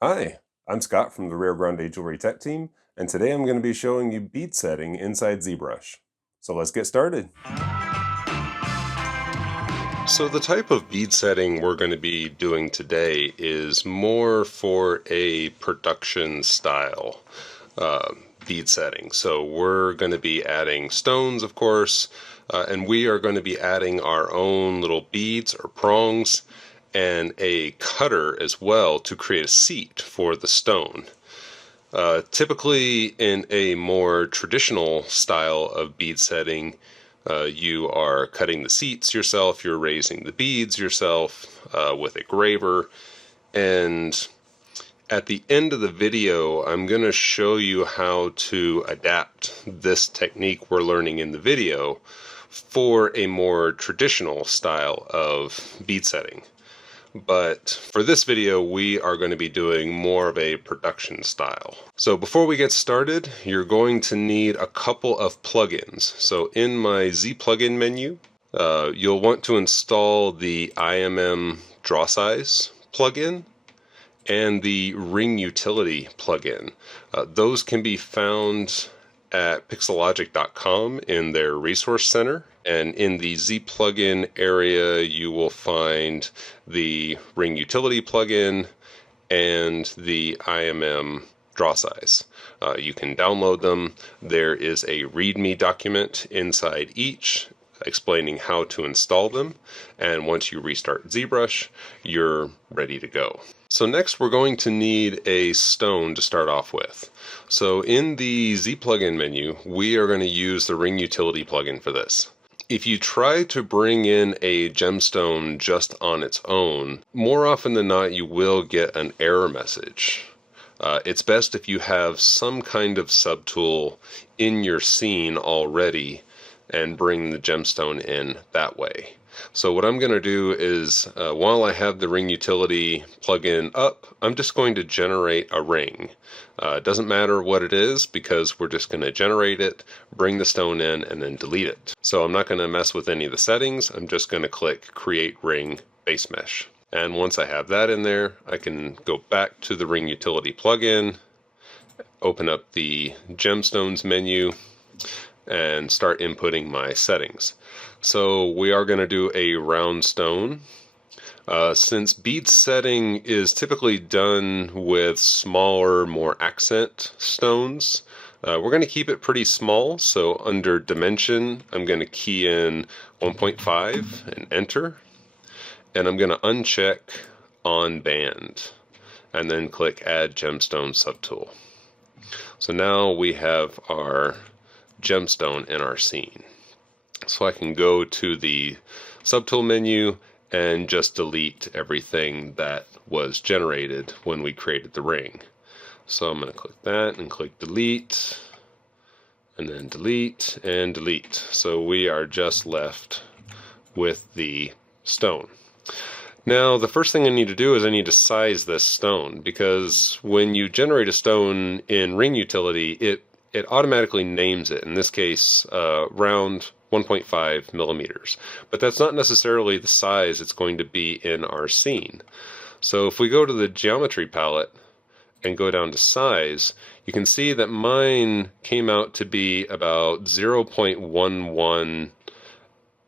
Hi, I'm Scott from the Rio Grande Jewelry Tech Team, and today I'm going to be showing you bead setting inside ZBrush. So let's get started. So the type of bead setting we're going to be doing today is more for a production style bead setting. So we're going to be adding stones, of course, and we are going to be adding our own little beads or prongs and a cutter as well to create a seat for the stone. Typically, in a more traditional style of bead setting, you are cutting the seats yourself, you're raising the beads yourself with a graver, and at the end of the video, I'm going to show you how to adapt this technique we're learning in the video for a more traditional style of bead setting. But for this video, we are going to be doing more of a production style. So before we get started, you're going to need a couple of plugins. So in my Z plugin menu, you'll want to install the IMM Draw Size plugin and the Ring Utility plugin. Those can be found at pixelogic.com in their resource center. And in the Z plugin area, you will find the Ring Utility plugin and the IMM Draw Size. You can download them. There is a README document inside each explaining how to install them, and once you restart ZBrush, you're ready to go. So next we're going to need a stone to start off with. So in the Z plugin menu, we are going to use the Ring Utility plugin for this. If you try to bring in a gemstone just on its own, more often than not you will get an error message. It's best if you have some kind of subtool in your scene already and bring the gemstone in that way. So what I'm going to do is, while I have the Ring Utility plugin up, I'm just going to generate a ring. It doesn't matter what it is because we're just going to generate it, bring the stone in, and then delete it. So I'm not going to mess with any of the settings. I'm just going to click Create Ring Base Mesh. And once I have that in there, I can go back to the Ring Utility plugin, open up the Gemstones menu, and start inputting my settings. So we are going to do a round stone. Since bead setting is typically done with smaller, more accent stones, we're going to keep it pretty small. So under dimension, I'm going to key in 1.5 and enter. And I'm going to uncheck on band and then click Add Gemstone Subtool. So now we have our gemstone in our scene. So I can go to the subtool menu and just delete everything that was generated when we created the ring. So I'm going to click that and click delete, and then delete and delete. So we are just left with the stone. Now the first thing I need to do is I need to size this stone, because when you generate a stone in Ring Utility, it automatically names it, in this case round 1.5 millimeters. But that's not necessarily the size it's going to be in our scene. So if we go to the geometry palette and go down to size, you can see that mine came out to be about 0.11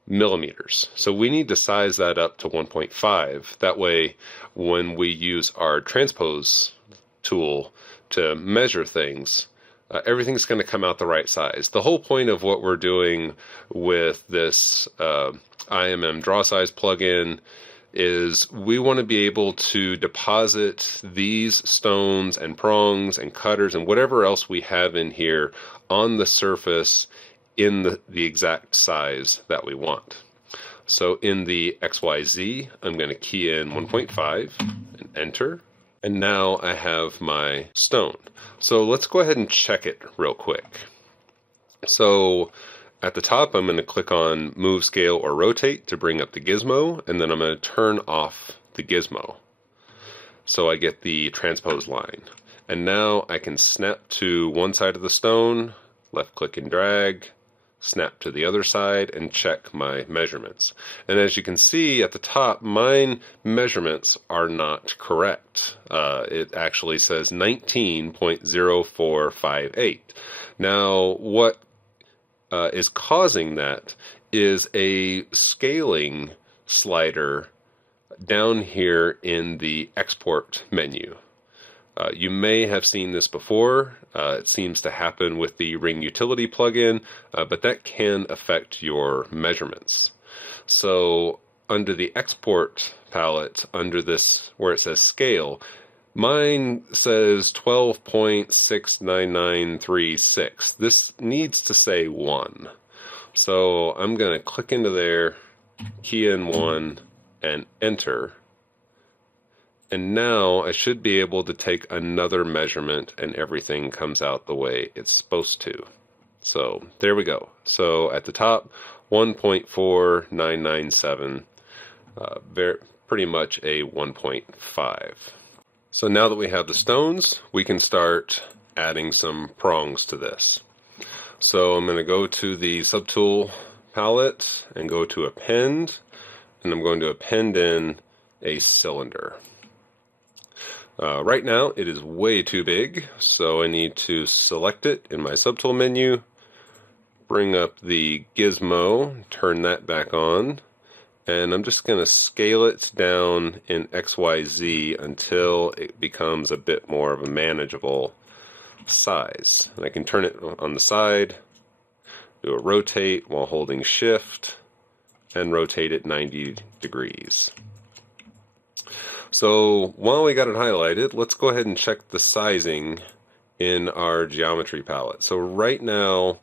millimeters. So we need to size that up to 1.5. That way, when we use our transpose tool to measure things, everything's going to come out the right size. The whole point of what we're doing with this IMM Draw Size plugin is we want to be able to deposit these stones and prongs and cutters and whatever else we have in here on the surface in the exact size that we want. So in the XYZ, I'm going to key in 1.5 and enter. And now I have my stone. So let's go ahead and check it real quick. So at the top, I'm going to click on Move, Scale, or Rotate to bring up the gizmo, and then I'm going to turn off the gizmo. So I get the transpose line. And now I can snap to one side of the stone, left click and drag, snap to the other side, and check my measurements. And as you can see at the top, mine measurements are not correct. It actually says 19.0458. Now, what is causing that is a scaling slider down here in the export menu. You may have seen this before. It seems to happen with the Ring Utility plugin, but that can affect your measurements. So under the export palette, under this where it says scale, mine says 12.69936. This needs to say 1. So I'm going to click into there, key in 1, and enter. And now I should be able to take another measurement and everything comes out the way it's supposed to. So there we go. So at the top, 1.4997, pretty much a 1.5. So now that we have the stones, we can start adding some prongs to this. So I'm going to go to the subtool palette and go to append, and I'm going to append in a cylinder. Right now it is way too big, so I need to select it in my subtool menu, bring up the gizmo, turn that back on, and I'm just going to scale it down in XYZ until it becomes a bit more of a manageable size. And I can turn it on the side, do a rotate while holding shift, and rotate it 90 degrees. So while we got it highlighted, let's go ahead and check the sizing in our geometry palette. So right now,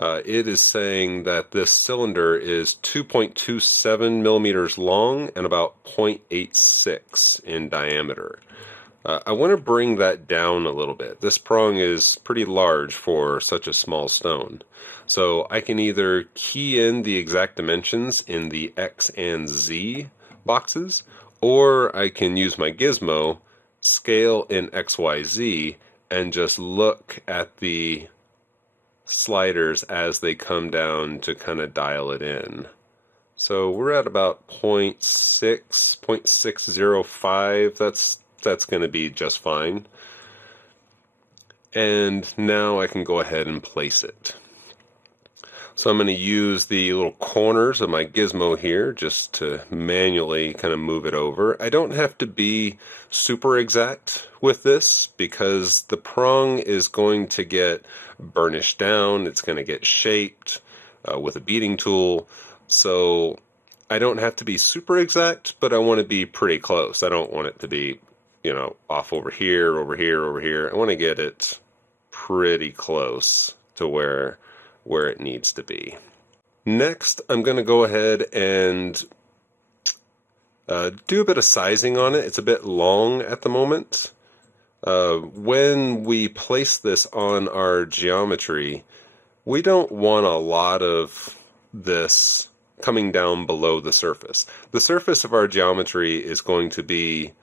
it is saying that this cylinder is 2.27 millimeters long and about 0.86 in diameter. I want to bring that down a little bit. This prong is pretty large for such a small stone. So I can either key in the exact dimensions in the X and Z boxes, or I can use my gizmo, scale in XYZ, and just look at the sliders as they come down to kind of dial it in. So we're at about 0.605. That's going to be just fine. And now I can go ahead and place it. So I'm going to use the little corners of my gizmo here just to manually kind of move it over. I don't have to be super exact with this because the prong is going to get burnished down. It's going to get shaped with a beading tool. So I don't have to be super exact, but I want to be pretty close. I don't want it to be, off over here, over here, over here. I want to get it pretty close to where it needs to be. Next, I'm going to go ahead and do a bit of sizing on it. It's a bit long at the moment. When we place this on our geometry, we don't want a lot of this coming down below the surface. The surface of our geometry is going to be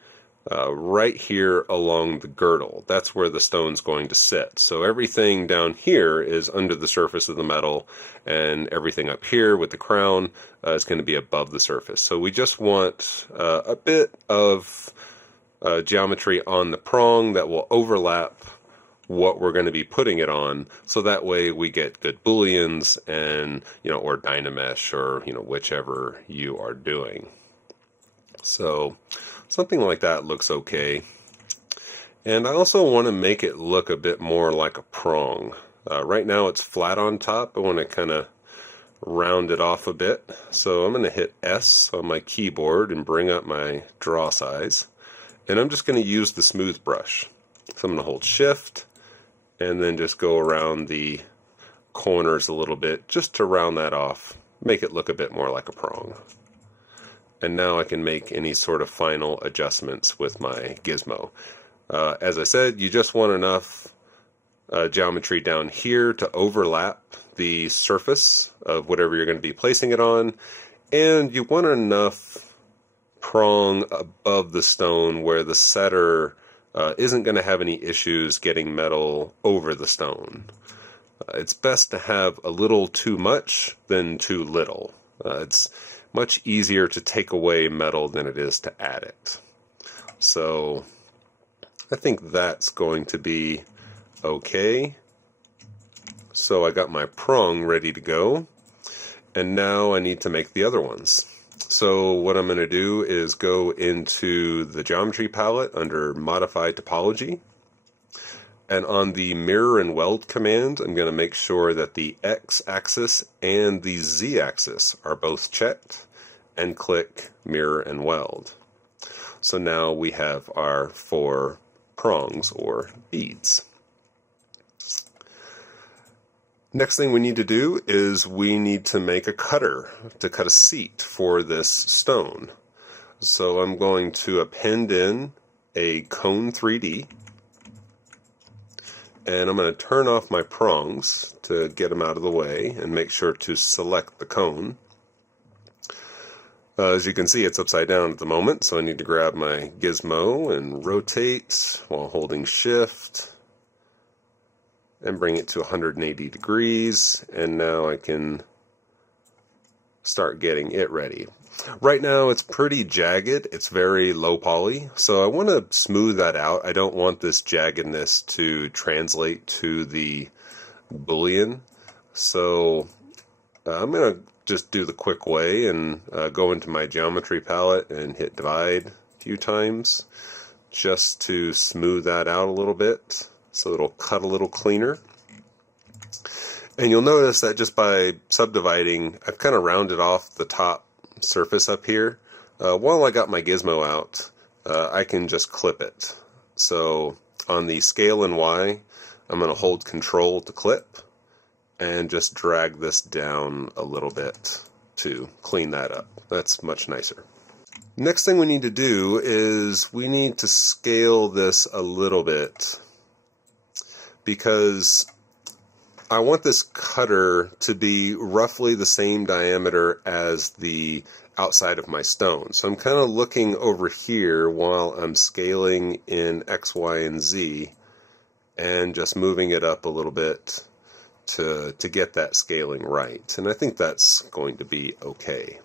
right here along the girdle. That's where the stone's going to sit. So everything down here is under the surface of the metal, and everything up here with the crown is going to be above the surface. So we just want a bit of geometry on the prong that will overlap what we're going to be putting it on, so that way we get good booleans and, or Dynamesh, or, whichever you are doing. So something like that looks okay. And I also want to make it look a bit more like a prong. Right now it's flat on top. I want to kind of round it off a bit. So I'm going to hit S on my keyboard and bring up my draw size. And I'm just going to use the smooth brush. So I'm going to hold shift and then just go around the corners a little bit just to round that off, make it look a bit more like a prong. And now I can make any sort of final adjustments with my gizmo. As I said, you just want enough geometry down here to overlap the surface of whatever you're going to be placing it on, and you want enough prong above the stone where the setter isn't going to have any issues getting metal over the stone. It's best to have a little too much than too little. It's much easier to take away metal than it is to add it. So I think that's going to be okay. So I got my prong ready to go, and now I need to make the other ones. So what I'm going to do is go into the geometry palette under Modify Topology, and on the mirror and weld command, I'm going to make sure that the x-axis and the z-axis are both checked, and click mirror and weld. So now we have our 4 prongs or beads. Next thing we need to do is we need to make a cutter to cut a seat for this stone. So I'm going to append in a cone 3D, and I'm going to turn off my prongs to get them out of the way and make sure to select the cone. As you can see, it's upside down at the moment, so I need to grab my gizmo and rotate while holding shift and bring it to 180 degrees, and now I can start getting it ready. Right now it's pretty jagged, it's very low poly, so I want to smooth that out. I don't want this jaggedness to translate to the boolean, so I'm going to just do the quick way and go into my geometry palette and hit divide a few times just to smooth that out a little bit so it'll cut a little cleaner. And you'll notice that just by subdividing, I've kind of rounded off the top surface up here. While I got my gizmo out, I can just clip it. So on the scale and Y, I'm going to hold Control to clip and just drag this down a little bit to clean that up. That's much nicer. Next thing we need to do is we need to scale this a little bit, because I want this cutter to be roughly the same diameter as the outside of my stone. So I'm kind of looking over here while I'm scaling in X, Y, and Z and just moving it up a little bit to get that scaling right. And I think that's going to be okay.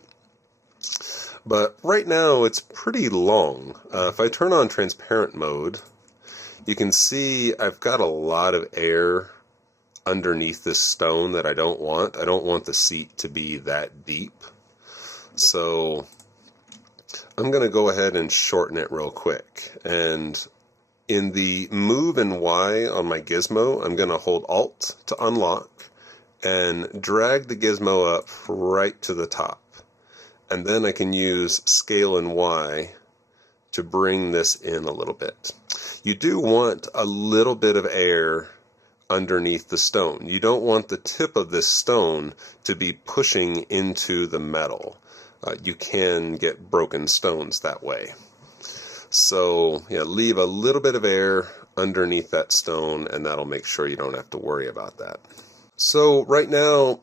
But right now it's pretty long. If I turn on transparent mode, you can see I've got a lot of air underneath this stone that I don't want. I don't want the seat to be that deep. So I'm going to go ahead and shorten it real quick. And in the move and Y on my gizmo, I'm going to hold Alt to unlock and drag the gizmo up right to the top. And then I can use scale and Y to bring this in a little bit. You do want a little bit of air underneath the stone. You don't want the tip of this stone to be pushing into the metal. You can get broken stones that way. So yeah, leave a little bit of air underneath that stone, and that'll make sure you don't have to worry about that. So right now,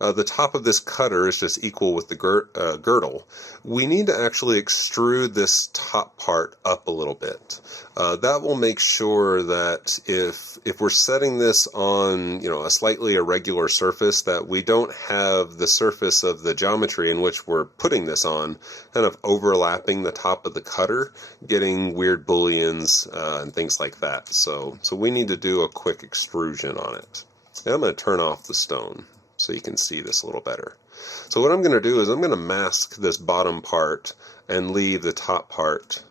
the top of this cutter is just equal with the girdle. We need to actually extrude this top part up a little bit. That will make sure that if we're setting this on, a slightly irregular surface, that we don't have the surface of the geometry in which we're putting this on kind of overlapping the top of the cutter, getting weird booleans and things like that. So we need to do a quick extrusion on it. And I'm going to turn off the stone so you can see this a little better. So what I'm going to do is I'm going to mask this bottom part and leave the top part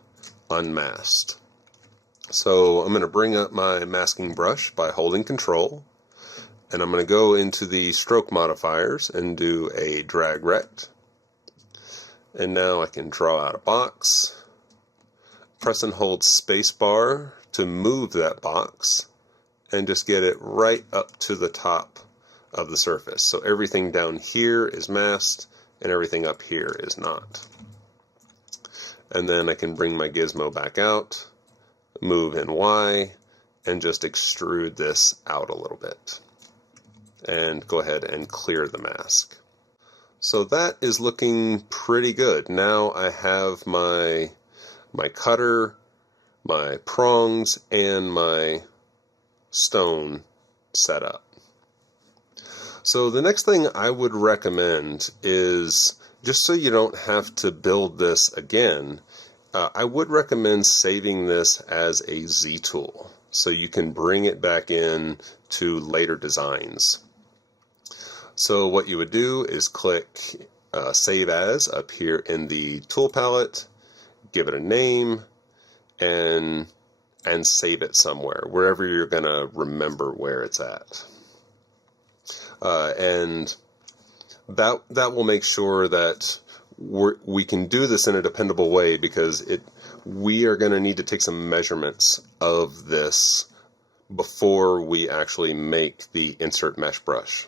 unmasked. So I'm going to bring up my masking brush by holding Control, and I'm going to go into the stroke modifiers and do a drag rect. And now I can draw out a box, press and hold spacebar to move that box, and just get it right up to the top of the surface. So everything down here is masked and everything up here is not. And then I can bring my gizmo back out, move in Y, and just extrude this out a little bit. And go ahead and clear the mask. So that is looking pretty good. Now I have my cutter, my prongs, and my stone set up. So the next thing I would recommend is, just so you don't have to build this again, I would recommend saving this as a Z tool so you can bring it back in to later designs. So what you would do is click Save As up here in the tool palette, give it a name, and save it somewhere, wherever you're going to remember where it's at. And that will make sure that we can do this in a dependable way, because we are going to need to take some measurements of this before we actually make the insert mesh brush.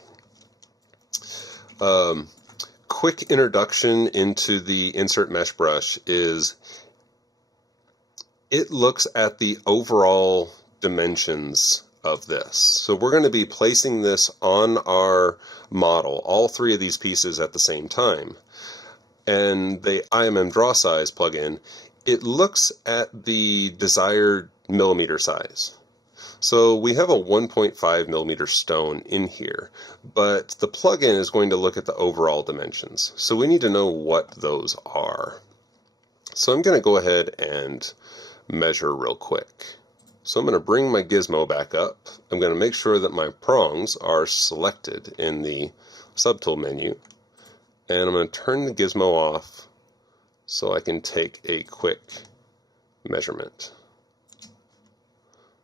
Quick introduction into the insert mesh brush is it looks at the overall dimensions of this. So we're going to be placing this on our model, all three of these pieces at the same time. And the IMM draw size plugin, it looks at the desired millimeter size. So we have a 1.5 millimeter stone in here, but the plugin is going to look at the overall dimensions. So we need to know what those are. So I'm going to go ahead and measure real quick. So I'm going to bring my gizmo back up. I'm going to make sure that my prongs are selected in the subtool menu. And I'm going to turn the gizmo off so I can take a quick measurement.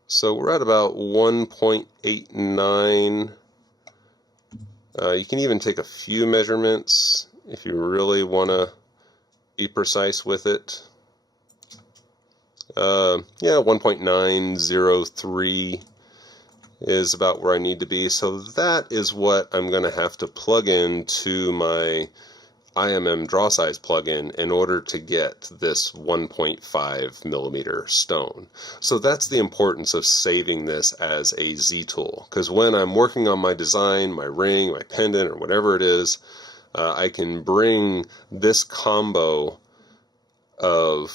So we're at about 1.89. You can even take a few measurements if you really want to be precise with it. Yeah, 1.903 is about where I need to be. So that is what I'm going to have to plug into my IMM draw size plugin in order to get this 1.5 millimeter stone. So that's the importance of saving this as a Z tool, because when I'm working on my design, my ring, my pendant, or whatever it is, I can bring this combo of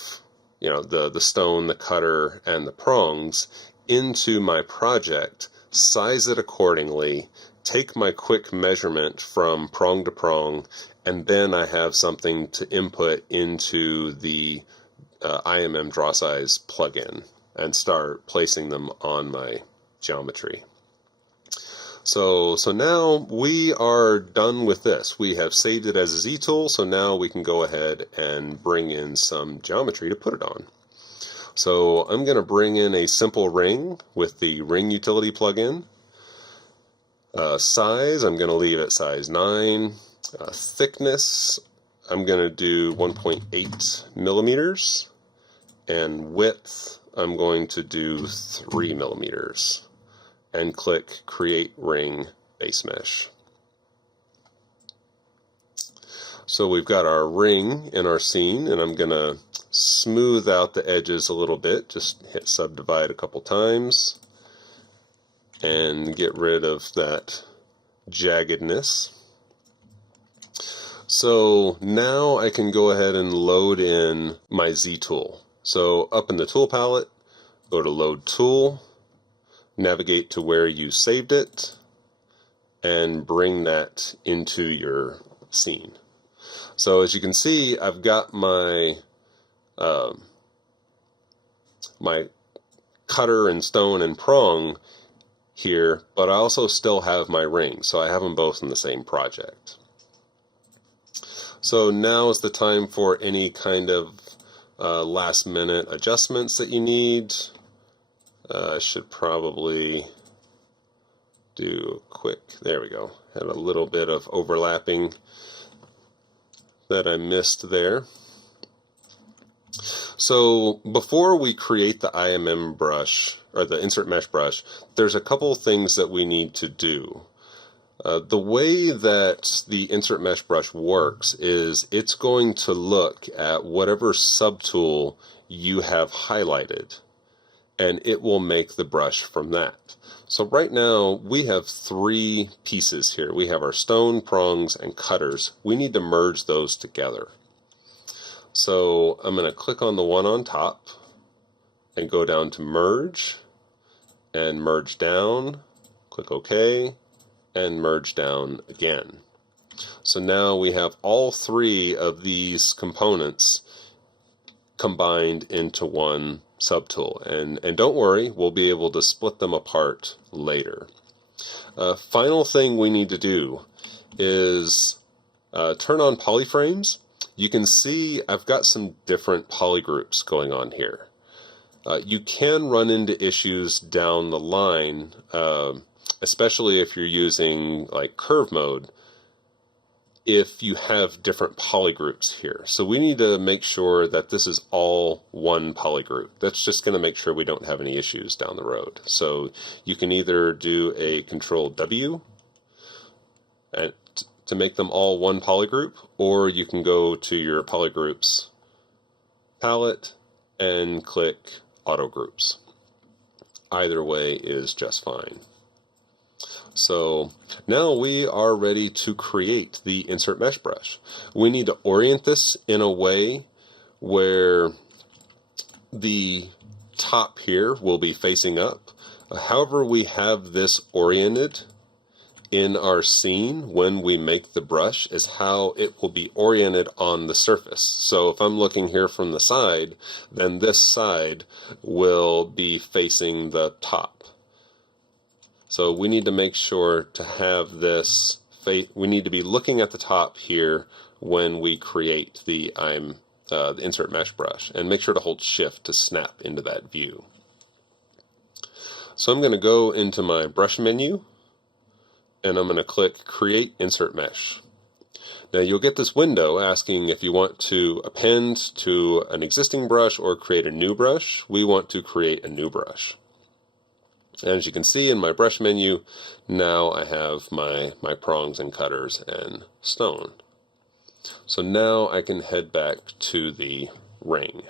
the stone, the cutter, and the prongs into my project, size it accordingly, take my quick measurement from prong to prong, and then I have something to input into the IMM draw size plugin and start placing them on my geometry. So now we are done with this. We have saved it as a Z tool, so now we can go ahead and bring in some geometry to put it on. So I'm going to bring in a simple ring with the ring utility plugin. Size, I'm going to leave it size 9. Thickness, I'm going to do 1.8 millimeters. And width, I'm going to do 3 millimeters. And click Create Ring Base Mesh. So we've got our ring in our scene, and I'm going to smooth out the edges a little bit. Just hit subdivide a couple times and get rid of that jaggedness. So now I can go ahead and load in my Z tool. So up in the tool palette, go to Load Tool, navigate to where you saved it, and bring that into your scene. So as you can see, I've got my my cutter and stone and prong here, but I also still have my ring, so I have them both in the same project. So now is the time for any kind of last minute adjustments that you need. I should probably do a quick, there we go, had a little bit of overlapping that I missed there. So before we create the IMM brush, or the insert mesh brush, there's a couple things that we need to do. The way that the insert mesh brush works is it's going to look at whatever subtool you have highlighted, and it will make the brush from that. So right now we have 3 pieces here. We have our stone, prongs, and cutters. We need to merge those together. So I'm going to click on the one on top and go down to merge and merge down. Click OK, and merge down again. So now we have all three of these components combined into one subtool. And don't worry, we'll be able to split them apart later. Final thing we need to do is turn on polyframes. You can see I've got some different polygroups going on here. You can run into issues down the line, especially if you're using like curve mode, if you have different polygroups here. So we need to make sure that this is all one polygroup. That's just going to make sure we don't have any issues down the road. So you can either do a Control W and to make them all one polygroup, or you can go to your polygroups palette and click Auto Groups. Either way is just fine. So now we are ready to create the Insert Mesh brush. We need to orient this in a way where the top here will be facing up. However we have this oriented in our scene when we make the brush is how it will be oriented on the surface. So if I'm looking here from the side, then this side will be facing the top. So we need to make sure to have this, we need to be looking at the top here when we create the Insert Mesh brush, and make sure to hold Shift to snap into that view. So I'm going to go into my brush menu, and I'm going to click Create Insert Mesh. Now you'll get this window asking if you want to append to an existing brush or create a new brush. We want to create a new brush. And as you can see in my brush menu, now I have my prongs and cutters and stone. So now I can head back to the ring.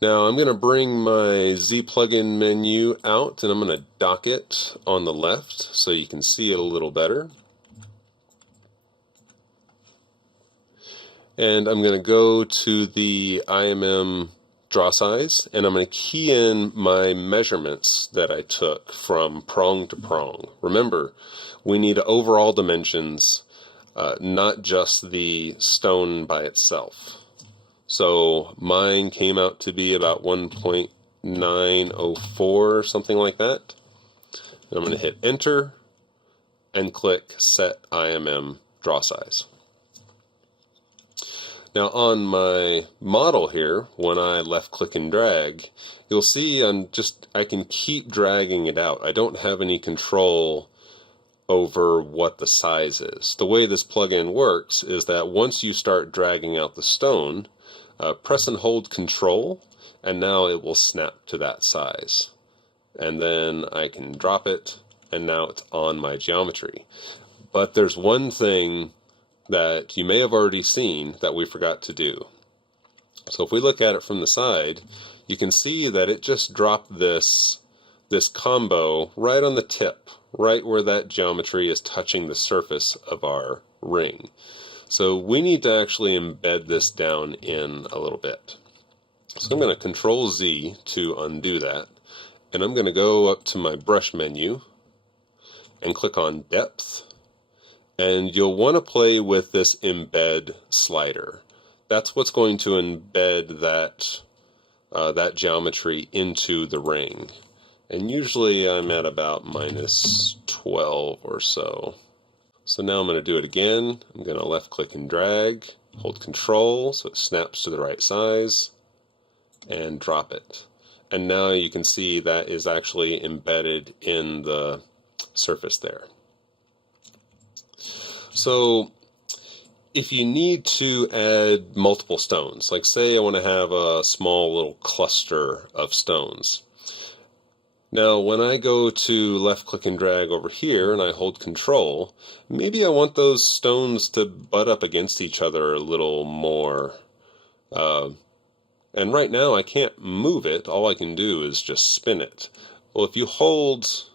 Now I'm going to bring my Z plugin menu out, and I'm going to dock it on the left so you can see it a little better. And I'm going to go to the IMM draw size, and I'm going to key in my measurements that I took from prong to prong. Remember, we need overall dimensions, not just the stone by itself. So mine came out to be about 1.904, something like that. And I'm going to hit Enter and click Set IMM Draw Size. Now on my model here, when I left click and drag, you'll see I can keep dragging it out. I don't have any control over what the size is. The way this plugin works is that once you start dragging out the stone, press and hold Control, and now it will snap to that size. And then I can drop it, and now it's on my geometry. But there's one thing that you may have already seen that we forgot to do. So if we look at it from the side, you can see that it just dropped this combo right on the tip, right where that geometry is touching the surface of our ring. So we need to actually embed this down in a little bit. So I'm going to Control Z to undo that, and I'm going to go up to my brush menu and click on Depth. And you'll want to play with this embed slider. That's what's going to embed that geometry into the ring. And usually I'm at about -12 or so. So now I'm going to do it again. I'm going to left click and drag, hold Control so it snaps to the right size, and drop it. And now you can see that is actually embedded in the surface there. So if you need to add multiple stones, like say I want to have a small little cluster of stones. Now when I go to left click and drag over here and I hold Control, maybe I want those stones to butt up against each other a little more. And right now I can't move it, all I can do is just spin it. Well, if you press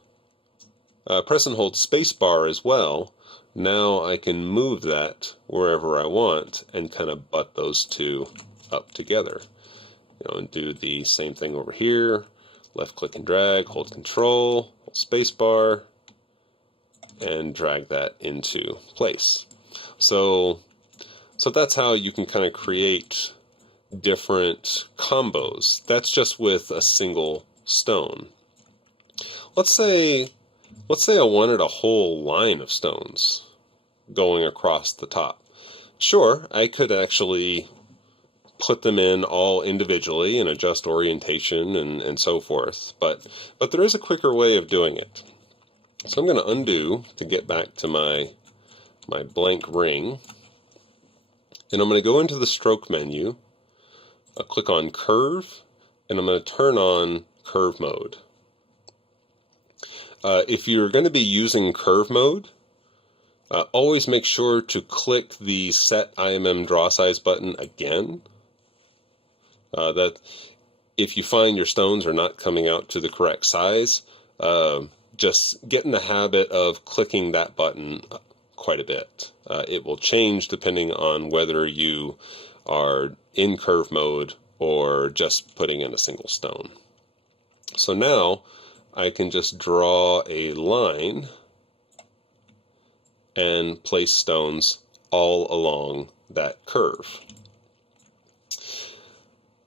and hold spacebar as well, now I can move that wherever I want and kind of butt those two up together. And do the same thing over here. left click and drag, hold Control, hold spacebar, and drag that into place. So that's how you can kind of create different combos. That's just with a single stone. Let's say I wanted a whole line of stones going across the top. Sure, I could actually put them in all individually and adjust orientation and so forth, but there is a quicker way of doing it. So I'm going to undo to get back to my blank ring, and I'm going to go into the stroke menu, I'll click on curve, and I'm going to turn on curve mode. If you're going to be using curve mode, always make sure to click the Set IMM Draw Size button again. That if you find your stones are not coming out to the correct size, just get in the habit of clicking that button quite a bit. It will change depending on whether you are in curve mode or just putting in a single stone. So now I can just draw a line and place stones all along that curve.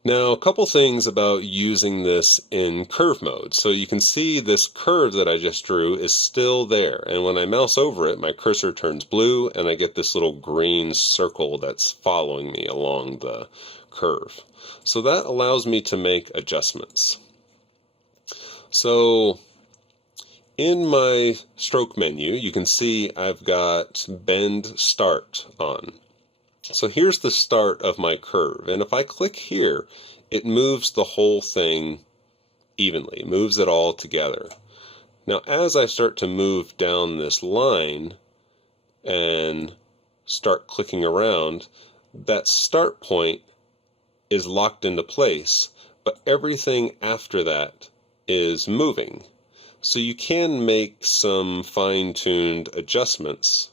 Now, a couple things about using this in curve mode. So you can see this curve that I just drew is still there, and when I mouse over it, my cursor turns blue and I get this little green circle that's following me along the curve. So that allows me to make adjustments. So in my stroke menu, you can see I've got Bend Start on. So here's the start of my curve, and if I click here, it moves the whole thing evenly, moves it all together. Now as I start to move down this line and start clicking around, that start point is locked into place, but everything after that is moving. So you can make some fine-tuned adjustments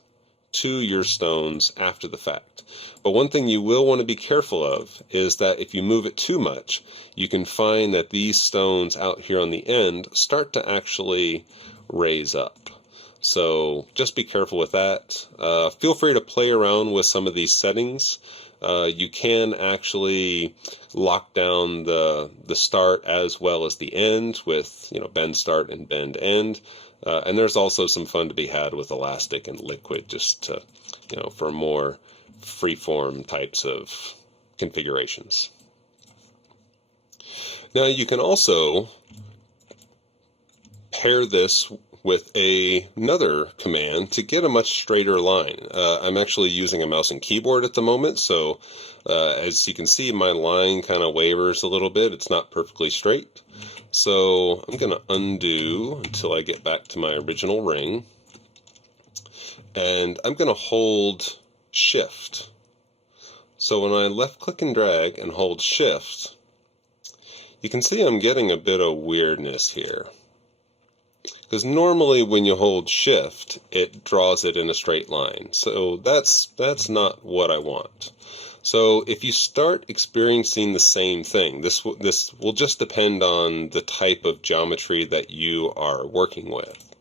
to your stones after the fact. But one thing you will want to be careful of is that if you move it too much, you can find that these stones out here on the end start to actually raise up. So just be careful with that. Feel free to play around with some of these settings. You can actually lock down the start as well as the end with, bend start and bend end. And there's also some fun to be had with elastic and liquid, just to, for more freeform types of configurations. Now you can also pair this with another command to get a much straighter line. I'm actually using a mouse and keyboard at the moment, so as you can see, my line kind of wavers a little bit. It's not perfectly straight. So I'm going to undo until I get back to my original ring. And I'm going to hold Shift. So when I left click and drag and hold Shift, you can see I'm getting a bit of weirdness here. Because normally when you hold Shift, it draws it in a straight line. So that's not what I want. So if you start experiencing the same thing, this will just depend on the type of geometry that you are working with.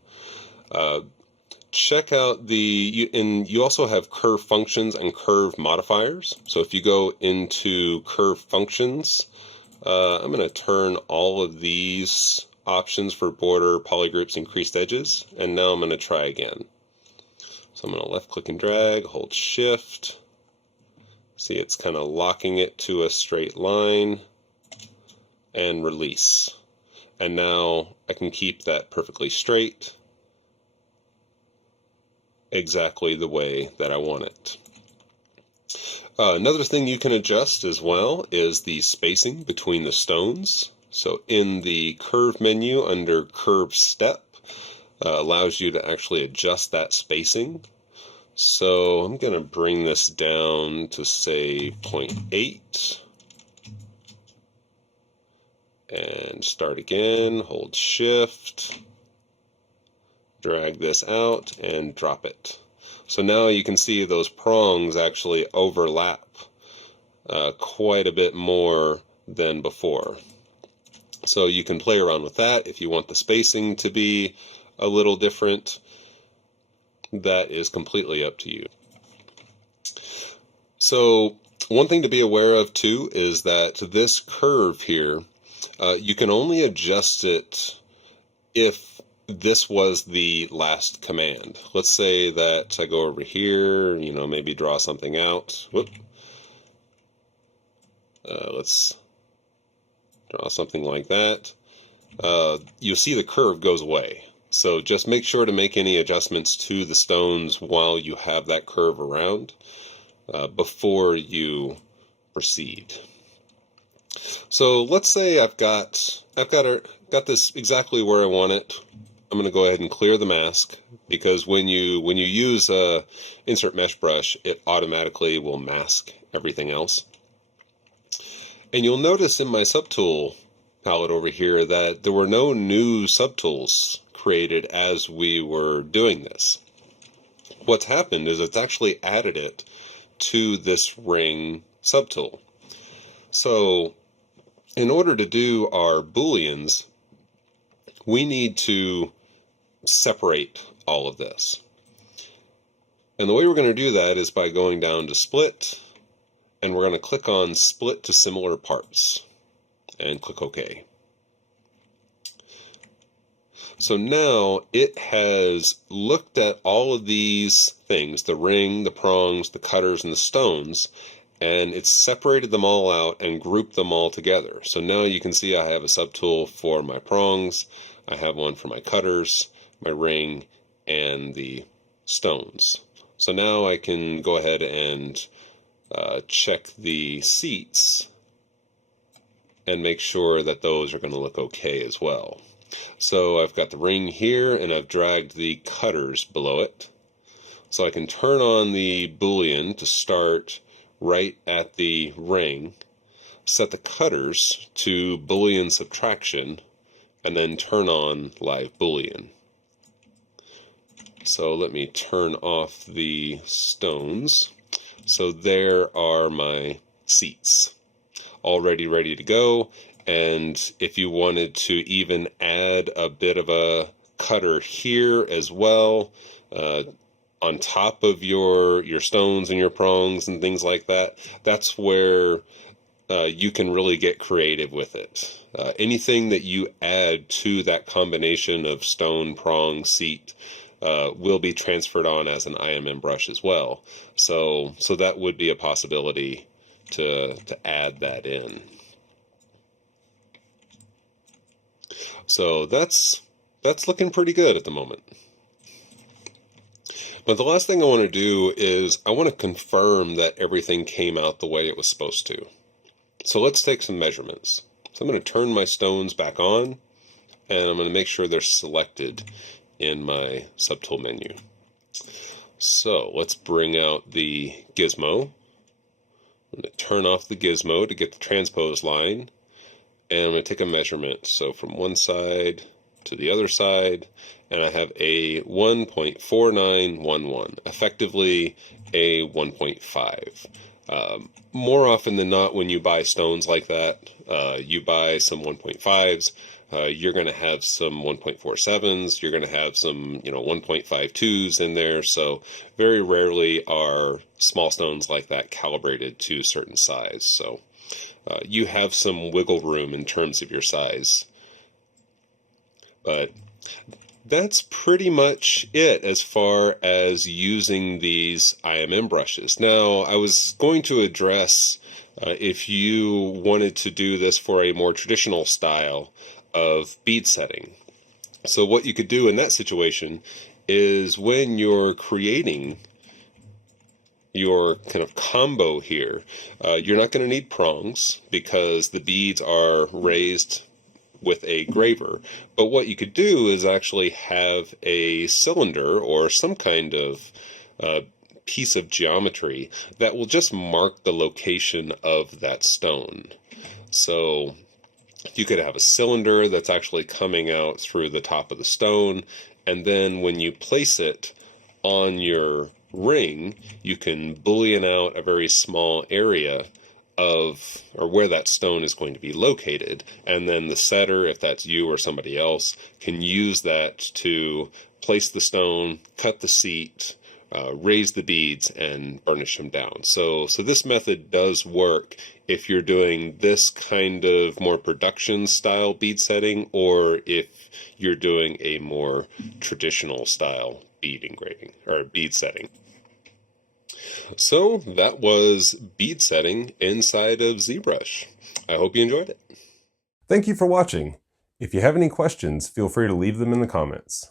Check out you also have curve functions and curve modifiers. So if you go into curve functions, I'm going to turn all of these options for border, polygroups, increased edges, and now I'm going to try again. So I'm going to left click and drag, hold Shift. See, it's kind of locking it to a straight line, and release. And now I can keep that perfectly straight, exactly the way that I want it. Another thing you can adjust as well is the spacing between the stones. So in the curve menu under curve step, allows you to actually adjust that spacing. So I'm going to bring this down to say 0.8 and start again, hold Shift, drag this out and drop it. So now you can see those prongs actually overlap quite a bit more than before. So you can play around with that if you want the spacing to be a little different. That is completely up to you. So one thing to be aware of too is that this curve here, you can only adjust it if this was the last command. Let's say that I go over here, maybe draw something out. Whoop. Let's draw something like that. You'll see the curve goes away. So just make sure to make any adjustments to the stones while you have that curve around before you proceed. So let's say I've got this exactly where I want it. I'm going to go ahead and clear the mask, because when you use insert mesh brush, it automatically will mask everything else. And you'll notice in my subtool palette over here that there were no new subtools created as we were doing this. What's happened is it's actually added it to this ring subtool. So in order to do our booleans, we need to separate all of this. And the way we're going to do that is by going down to split, and we're going to click on split to similar parts and click OK. So now it has looked at all of these things, the ring, the prongs, the cutters, and the stones, and it's separated them all out and grouped them all together. So now you can see I have a subtool for my prongs, I have one for my cutters, my ring, and the stones. So now I can go ahead and check the seats and make sure that those are going to look okay as well. So I've got the ring here, and I've dragged the cutters below it. So I can turn on the boolean to start right at the ring, set the cutters to boolean subtraction, and then turn on live boolean. So let me turn off the stones. So there are my seats, already ready to go. And if you wanted to even add a bit of a cutter here as well, on top of your stones and your prongs and things like that, that's where you can really get creative with it. Anything that you add to that combination of stone, prong, seat will be transferred on as an IMM brush as well. So that would be a possibility to add that in. So that's looking pretty good at the moment. But the last thing I want to do is I want to confirm that everything came out the way it was supposed to. So let's take some measurements. So I'm going to turn my stones back on, and I'm going to make sure they're selected in my subtool menu. So let's bring out the gizmo. I'm going to turn off the gizmo to get the transpose line. And I'm going to take a measurement, so from one side to the other side, and I have a 1.4911, effectively a 1.5. More often than not, when you buy stones like that, you buy some 1.5s, you're going to have some 1.47s, you're going to have some 1.52s in there, so very rarely are small stones like that calibrated to a certain size. So you have some wiggle room in terms of your size. But that's pretty much it as far as using these IMM brushes. Now, I was going to address if you wanted to do this for a more traditional style of bead setting. So what you could do in that situation is when you're creating your kind of combo here, you're not going to need prongs because the beads are raised with a graver. But what you could do is actually have a cylinder or some kind of piece of geometry that will just mark the location of that stone. So you could have a cylinder that's actually coming out through the top of the stone, and then when you place it on your ring, you can boolean out a very small area of, or where that stone is going to be located. And then the setter, if that's you or somebody else, can use that to place the stone, cut the seat, raise the beads, and burnish them down. So this method does work if you're doing this kind of more production style bead setting, or if you're doing a more traditional style bead engraving or bead setting. So that was bead setting inside of ZBrush. I hope you enjoyed it. Thank you for watching. If you have any questions, feel free to leave them in the comments.